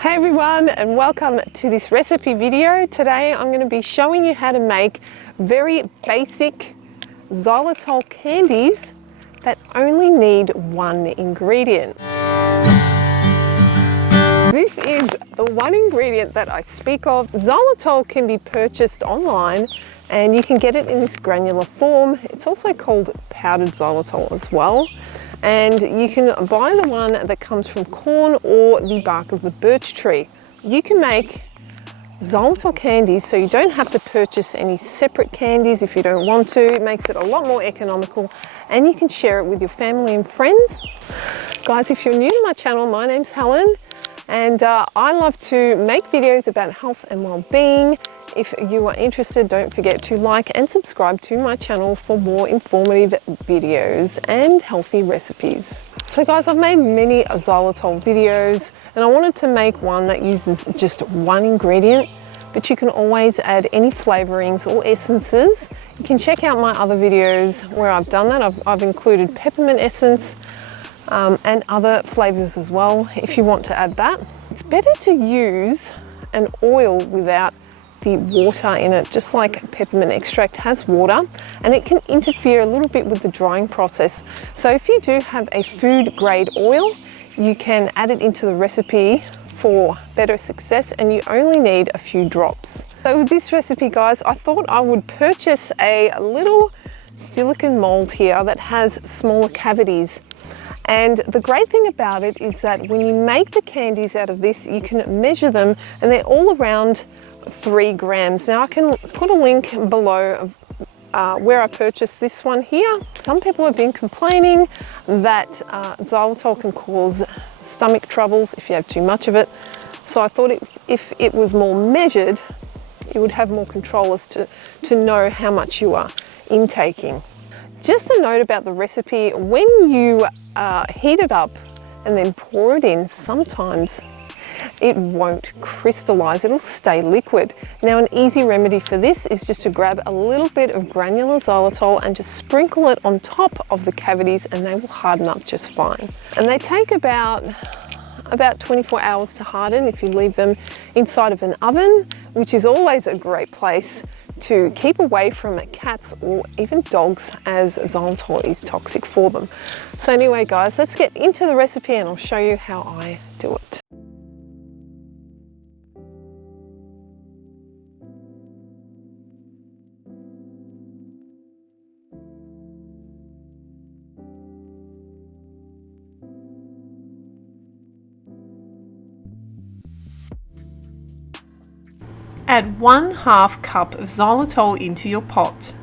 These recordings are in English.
Hey everyone, and welcome to this recipe video. Today I'm going to be showing you how to make very basic xylitol candies that only need one ingredient. This is the one ingredient that I speak of. Xylitol can be purchased online and you can get it in this granular form. It's also called powdered xylitol as well. And you can buy the one that comes from corn or the bark of the birch tree. You can make xylitol candies so you don't have to purchase any separate candies if you don't want to. It makes it a lot more economical and you can share it with your family and friends. Guys, if you're new to my channel, my name's Helen and I love to make videos about health and well-being. If you are interested, don't forget to like and subscribe to my channel for more informative videos and healthy recipes. So guys, I've made many xylitol videos and I wanted to make one that uses just one ingredient, but you can always add any flavorings or essences. You can check out my other videos where I've done that. I've included peppermint essence and other flavors as well if you want to add that. It's better to use an oil without the water in it, just like peppermint extract has water, and it can interfere a little bit with the drying process. So if you do have a food grade oil, you can add it into the recipe for better success, and you only need a few drops. So with this recipe, guys, I thought I would purchase a little silicone mold here that has smaller cavities. And the great thing about it is that when you make the candies out of this, you can measure them and they're all around 3 grams. Now I can put a link below of where I purchased this one here. Some people have been complaining that xylitol can cause stomach troubles if you have too much of it. So I thought if it was more measured, you would have more control as to know how much you are intaking. Just a note about the recipe, when you heat it up and then pour it in, sometimes it won't crystallize, it'll stay liquid. Now an easy remedy for this is just to grab a little bit of granular xylitol and just sprinkle it on top of the cavities and they will harden up just fine. And they take about 24 hours to harden if you leave them inside of an oven, which is always a great place to keep away from cats or even dogs, as xylitol is toxic for them. So anyway guys, let's get into the recipe and I'll show you how I do it. Add 1/2 cup of xylitol into your pot.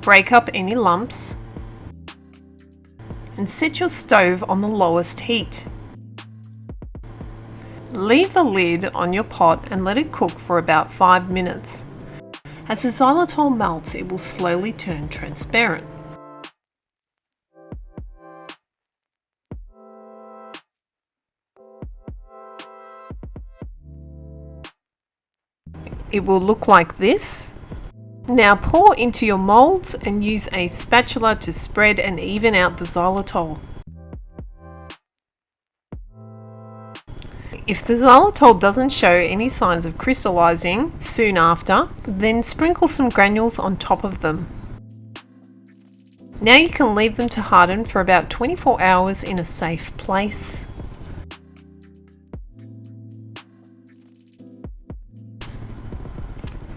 Break up any lumps and set your stove on the lowest heat. Leave the lid on your pot and let it cook for about 5 minutes. As the xylitol melts, it will slowly turn transparent. It will look like this. Now pour into your molds and use a spatula to spread and even out the xylitol. If the xylitol doesn't show any signs of crystallizing soon after, then sprinkle some granules on top of them. Now you can leave them to harden for about 24 hours in a safe place.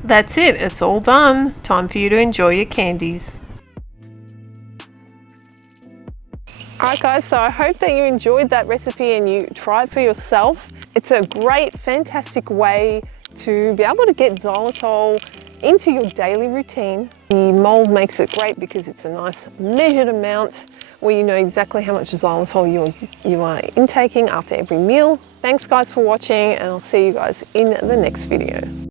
That's it, it's all done. Time for you to enjoy your candies. Alright guys, so I hope that you enjoyed that recipe and you try it for yourself. It's a great, fantastic way to be able to get xylitol into your daily routine. The mold makes it great because it's a nice measured amount where you know exactly how much xylitol you are intaking after every meal. Thanks guys for watching and I'll see you guys in the next video.